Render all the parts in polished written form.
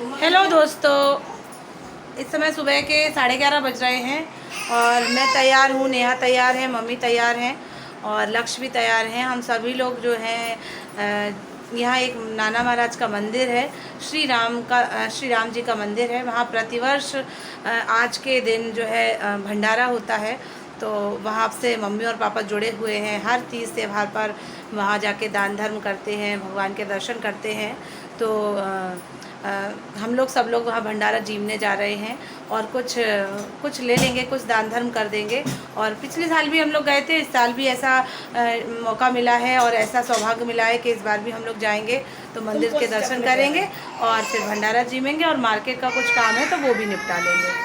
Hello दोस्तों, इस समय सुबह के 11:30 बज रहे हैं और मैं तैयार हूँ, नेहा तैयार है, मम्मी तैयार हैं और लक्ष्य भी तैयार हैं। हम सभी लोग जो हैं यहाँ एक नाना महाराज का मंदिर है, श्री राम जी का मंदिर है। वहाँ प्रतिवर्ष आज के दिन जो है भंडारा होता है। तो वहाँ से मम्मी और पापा जुड़े हुए हैं। हर तीज त्यौहार पर वहाँ जाके दान धर्म करते हैं, भगवान के दर्शन करते हैं। तो हम लोग सब लोग वहाँ भंडारा जीवने जा रहे हैं और कुछ ले लेंगे, कुछ दान धर्म कर देंगे। और पिछले साल भी हम लोग गए थे, इस साल भी ऐसा मौका मिला है और ऐसा सौभाग्य मिला है कि इस बार भी हम लोग जाएंगे तो मंदिर के दर्शन करेंगे और फिर भंडारा जीवेंगे और मार्केट का कुछ काम है तो वो भी निपटा लेंगे।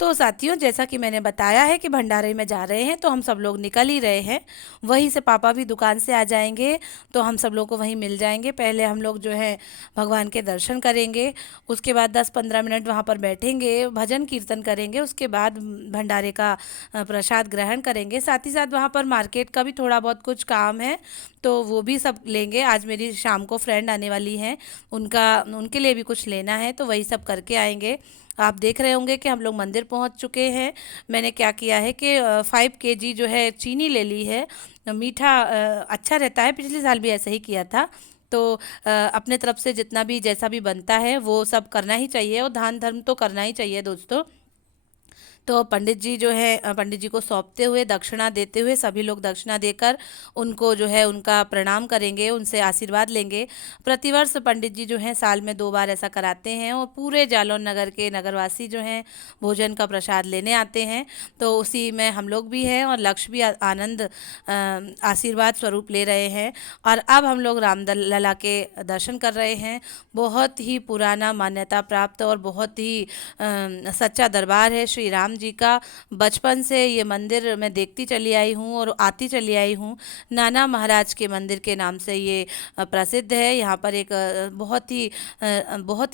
तो साथियों, जैसा कि मैंने बताया है कि भंडारे में जा रहे हैं तो हम सब लोग निकल ही रहे हैं। वहीं से पापा भी दुकान से आ जाएंगे तो हम सब लोग को वहीं मिल जाएंगे। पहले हम लोग जो है भगवान के दर्शन करेंगे, उसके बाद 10-15 मिनट वहाँ पर बैठेंगे, भजन कीर्तन करेंगे, उसके बाद भंडारे का प्रसाद ग्रहण करेंगे। साथ ही साथ वहाँ पर मार्केट का भी थोड़ा बहुत कुछ काम है तो वो भी सब लेंगे। आज मेरी शाम को फ्रेंड आने वाली हैं, उनके लिए भी कुछ लेना है तो वही सब करके आएंगे। आप देख रहे होंगे कि हम लोग मंदिर पहुंच चुके हैं। मैंने क्या किया है कि 5 kg जो है चीनी ले ली है। मीठा अच्छा रहता है, पिछले साल भी ऐसा ही किया था। तो अपने तरफ से जितना भी जैसा भी बनता है वो सब करना ही चाहिए और दान धर्म तो करना ही चाहिए दोस्तों। तो पंडित जी जो है पंडित जी को सौंपते हुए, दक्षिणा देते हुए, सभी लोग दक्षिणा देकर उनको जो है उनका प्रणाम करेंगे, उनसे आशीर्वाद लेंगे। प्रतिवर्ष पंडित जी जो हैं साल में 2 बार ऐसा कराते हैं और पूरे जालौन नगर के नगरवासी जो हैं भोजन का प्रसाद लेने आते हैं। तो उसी में हम लोग भी हैं और लक्ष्य भी आनंद आशीर्वाद स्वरूप ले रहे हैं। और अब हम लोग लला के दर्शन कर रहे हैं। बहुत ही पुराना मान्यता प्राप्त और बहुत ही सच्चा दरबार है श्री राम जी का। बचपन से ये मंदिर मैं देखती चली आई हूँ और आती चली आई हूँ। नाना महाराज के मंदिर के नाम से ये प्रसिद्ध है। यहाँ पर एक बहुत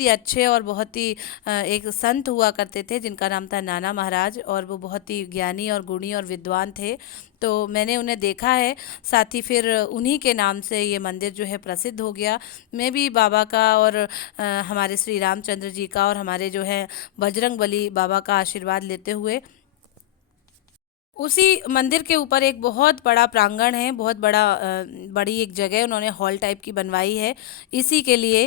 ही अच्छे और बहुत ही एक संत हुआ करते थे जिनका नाम था नाना महाराज, और वो बहुत ही ज्ञानी और गुणी और विद्वान थे। तो मैंने उन्हें देखा है, साथ ही फिर उन्हीं के नाम से ये मंदिर जो है प्रसिद्ध हो गया। मैं भी बाबा का और हमारे श्री रामचंद्र जी का और हमारे जो है बजरंग बली बाबा का आशीर्वाद लेते हुए उसी मंदिर के ऊपर एक बहुत बड़ा प्रांगण है, बहुत बड़ी एक जगह उन्होंने हॉल टाइप की बनवाई है इसी के लिए,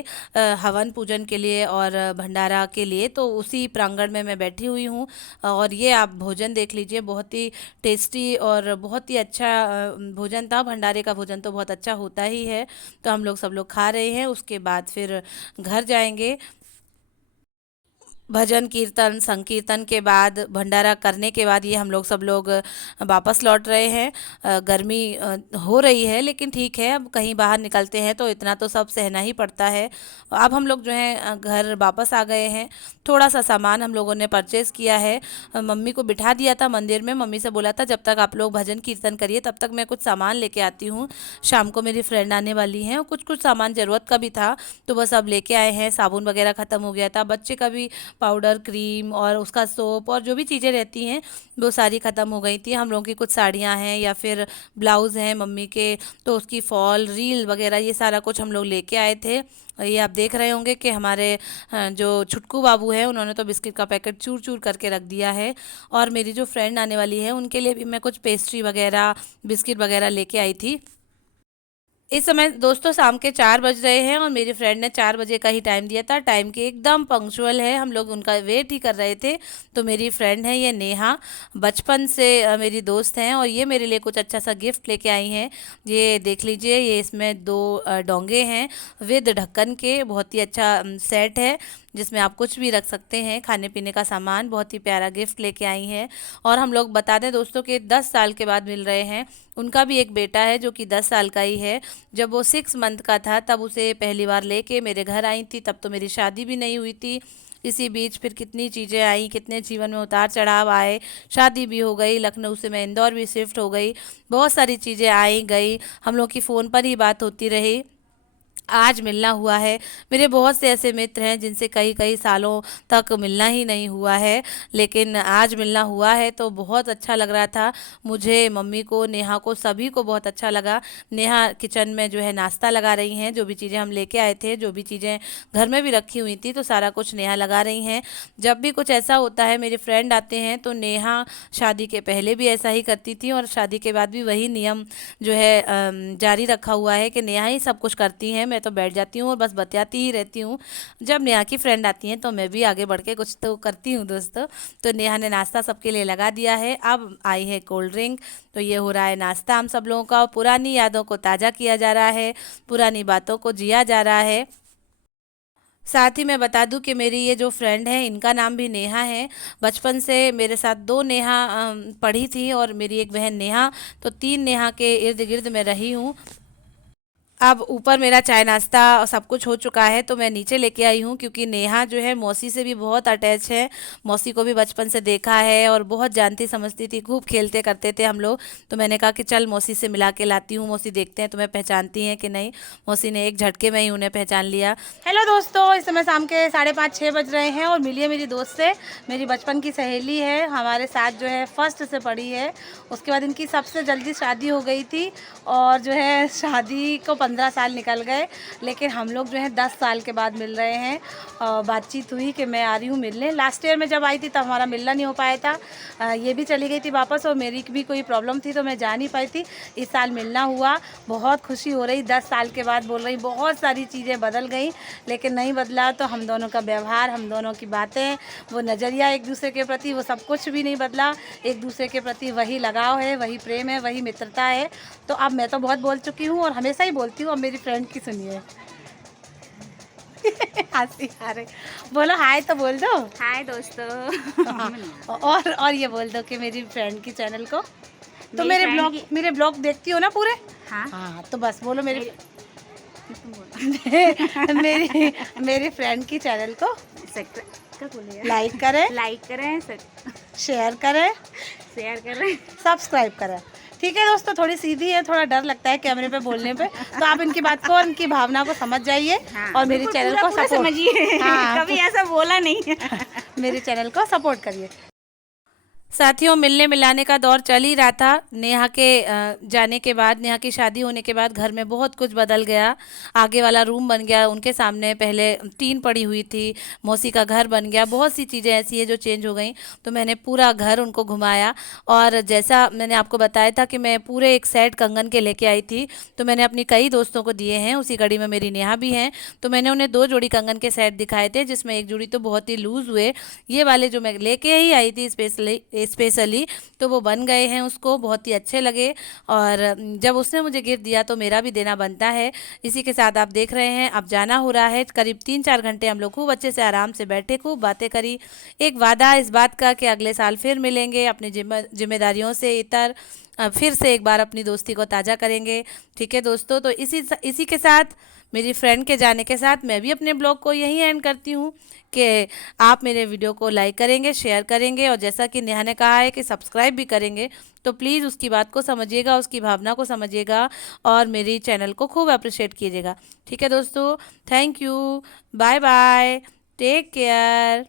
हवन पूजन के लिए और भंडारा के लिए। तो उसी प्रांगण में मैं बैठी हुई हूँ और ये आप भोजन देख लीजिए, बहुत ही टेस्टी और बहुत ही अच्छा भोजन था। भंडारे का भोजन तो बहुत अच्छा होता ही है। तो हम लोग सब लोग खा रहे हैं, उसके बाद फिर घर जाएंगे। भजन कीर्तन संकीर्तन के बाद, भंडारा करने के बाद ये हम लोग सब लोग वापस लौट रहे हैं। गर्मी हो रही है लेकिन ठीक है, अब कहीं बाहर निकलते हैं तो इतना तो सब सहना ही पड़ता है। अब हम लोग जो है घर वापस आ गए हैं। थोड़ा सा सामान हम लोगों ने परचेज़ किया है। मम्मी को बिठा दिया था मंदिर में, मम्मी से बोला था जब तक आप लोग भजन कीर्तन करिए तब तक मैं कुछ सामान लेके आती हूँ। शाम को मेरी फ्रेंड आने वाली हैं और कुछ कुछ सामान ज़रूरत का भी था तो बस अब लेके आए हैं। साबुन वगैरह ख़त्म हो गया था, बच्चे का भी पाउडर, क्रीम और उसका सोप और जो भी चीज़ें रहती हैं वो सारी ख़त्म हो गई थी। हम लोगों की कुछ साड़ियाँ हैं या फिर ब्लाउज़ हैं मम्मी के, तो उसकी फॉल रील वगैरह ये सारा कुछ हम लोग लेके आए थे। ये आप देख रहे होंगे कि हमारे जो छुटकू बाबू हैं उन्होंने तो बिस्किट का पैकेट चूर चूर करके रख दिया है। और मेरी जो फ्रेंड आने वाली है उनके लिए भी मैं कुछ पेस्ट्री वगैरह, बिस्किट वगैरह लेके आई थी। इस समय दोस्तों शाम के 4 बज रहे हैं और मेरी फ्रेंड ने 4 बजे का ही टाइम दिया था। टाइम के एकदम पंक्चुअल है, हम लोग उनका वेट ही कर रहे थे। तो मेरी फ्रेंड है ये नेहा, बचपन से मेरी दोस्त हैं और ये मेरे लिए कुछ अच्छा सा गिफ्ट लेके आई हैं। ये देख लीजिए, ये इसमें 2 डोंगे हैं विद ढक्कन के, बहुत ही अच्छा सेट है जिसमें आप कुछ भी रख सकते हैं, खाने पीने का सामान। बहुत ही प्यारा गिफ्ट लेके आई हैं। और हम लोग बता दें दोस्तों कि 10 साल के बाद मिल रहे हैं। उनका भी एक बेटा है जो कि 10 साल का ही है। जब वो 6 मंथ का था तब उसे पहली बार लेके मेरे घर आई थी, तब तो मेरी शादी भी नहीं हुई थी। इसी बीच फिर कितनी चीज़ें आई, कितने जीवन में उतार चढ़ाव आए। शादी भी हो गई, लखनऊ से मैं इंदौर भी शिफ्ट हो गई, बहुत सारी चीज़ें आई गई, हम लोग की फ़ोन पर ही बात होती रही। आज मिलना हुआ है। मेरे बहुत से ऐसे मित्र हैं जिनसे कई कई सालों तक मिलना ही नहीं हुआ है, लेकिन आज मिलना हुआ है तो बहुत अच्छा लग रहा था मुझे, मम्मी को, नेहा को, सभी को बहुत अच्छा लगा। नेहा किचन में जो है नाश्ता लगा रही हैं, जो भी चीज़ें हम लेके आए थे, जो भी चीज़ें घर में भी रखी हुई थी, तो सारा कुछ नेहा लगा रही हैं। जब भी कुछ ऐसा होता है, मेरे फ्रेंड आते हैं, तो नेहा शादी के पहले भी ऐसा ही करती थी और शादी के बाद भी वही नियम जो है जारी रखा हुआ है कि नेहा ही सब कुछ करती हैं, मैं तो बैठ जाती हूँ और बस बतियाती ही रहती हूँ। जब नेहा की फ्रेंड आती हैं तो मैं भी आगे बढ़ के कुछ तो करती हूँ दोस्तों। तो नेहा ने नाश्ता सबके लिए लगा दिया है। अब आई है कोल्ड ड्रिंक, तो ये हो रहा है नाश्ता हम सब लोगों का। पुरानी यादों को ताज़ा किया जा रहा है, पुरानी बातों को जिया जा रहा है। साथ ही मैं बता दूं कि मेरी ये जो फ्रेंड है, इनका नाम भी नेहा है। बचपन से मेरे साथ दो नेहा पढ़ी थी और मेरी एक बहन नेहा, तो तीन नेहा के इर्द गिर्द मैं रही हूँ। अब ऊपर मेरा चाय नाश्ता और सब कुछ हो चुका है, तो मैं नीचे लेके आई हूँ क्योंकि नेहा जो है मौसी से भी बहुत अटैच है। मौसी को भी बचपन से देखा है और बहुत जानती समझती थी, खूब खेलते करते थे हम लोग। तो मैंने कहा कि चल मौसी से मिला के लाती हूँ, मौसी देखते हैं तुम्हें पहचानती हैं कि नहीं। मौसी ने एक झटके में ही उन्हें पहचान लिया। हेलो दोस्तों, इस समय शाम के 5:30-6 बज रहे हैं और मिली है मेरी दोस्त से। मेरी बचपन की सहेली है, हमारे साथ जो है फर्स्ट से पढ़ी है। उसके बाद इनकी सबसे जल्दी शादी हो गई थी और जो है शादी को 15 साल निकल गए, लेकिन हम लोग जो है 10 साल के बाद मिल रहे हैं। बातचीत हुई कि मैं आ रही हूँ मिलने। लास्ट ईयर में जब आई थी तब हमारा मिलना नहीं हो पाया था। ये भी चली गई थी वापस और मेरी भी कोई प्रॉब्लम थी तो मैं जा नहीं पाई थी। इस साल मिलना हुआ, बहुत खुशी हो रही। 10 साल के बाद बोल रही बहुत सारी चीज़ें बदल गई, लेकिन नहीं बदला तो हम दोनों का व्यवहार, हम दोनों की बातें, वो नज़रिया एक दूसरे के प्रति, वो सब कुछ भी नहीं बदला। एक दूसरे के प्रति वही लगाव है, वही प्रेम है, वही मित्रता है। तो अब मैं तो बहुत बोल चुकी हूँ और हमेशा ही बोलती हूँ। अब मेरी फ्रेंड की सुनिए। हंसी आ रही, बोलो हाय तो बोल दो। हाय दोस्तों। हाँ, और ये बोल दो कि मेरी फ्रेंड की चैनल को, तो मेरी मेरे ब्लॉग देखती हो ना पूरे। हाँ हाँ तो बस बोलो मेरी तुम बोलो। मेरी मेरी फ्रेंड की चैनल को क्या बोले? लाइक करें, लाइक करें, शेयर करें, शेयर करें, सब्सक्राइब करें। ठीक है दोस्तों, थोड़ी सीधी है, थोड़ा डर लगता है कैमरे पे बोलने पे, तो आप इनकी बात को और इनकी भावना को समझ जाइए। हाँ, और मेरी चैनल को पूरा सपोर्ट समझिए। हाँ, कभी ऐसा बोला नहीं है। मेरे चैनल को सपोर्ट करिए। साथियों, मिलने मिलाने का दौर चल ही रहा था। नेहा के जाने के बाद, नेहा की शादी होने के बाद घर में बहुत कुछ बदल गया। आगे वाला रूम बन गया, उनके सामने पहले टीन पड़ी हुई थी, मौसी का घर बन गया। बहुत सी चीज़ें ऐसी है जो चेंज हो गई। तो मैंने पूरा घर उनको घुमाया और जैसा मैंने आपको बताया था कि मैं पूरे एक सेट कंगन के लेके आई थी, तो मैंने अपनी कई दोस्तों को दिए हैं। उसी कड़ी में मेरी नेहा भी हैं, तो मैंने उन्हें 2 जोड़ी कंगन के सेट दिखाए थे, जिसमें एक जोड़ी तो बहुत ही लूज़ हुए। ये वाले जो मैं लेके ही आई थी स्पेशली, तो वो बन गए हैं, उसको बहुत ही अच्छे लगे। और जब उसने मुझे गिफ्ट दिया तो मेरा भी देना बनता है। इसी के साथ आप देख रहे हैं अब जाना हो रहा है। करीब 3-4 घंटे हम लोग खूब अच्छे से आराम से बैठे, खूब बातें करी। एक वादा इस बात का कि अगले साल फिर मिलेंगे, अपनी जिम्मेदारियों से इतर फिर से एक बार अपनी दोस्ती को ताज़ा करेंगे। ठीक है दोस्तों, तो इसी के साथ, मेरी फ्रेंड के जाने के साथ, मैं भी अपने ब्लॉग को यहीं एंड करती हूँ कि आप मेरे वीडियो को लाइक करेंगे, शेयर करेंगे और जैसा कि नेहा ने कहा है कि सब्सक्राइब भी करेंगे। तो प्लीज़ उसकी बात को समझिएगा, उसकी भावना को समझिएगा और मेरी चैनल को खूब अप्रिशिएट कीजिएगा। ठीक है दोस्तों, thank you, bye bye, take care.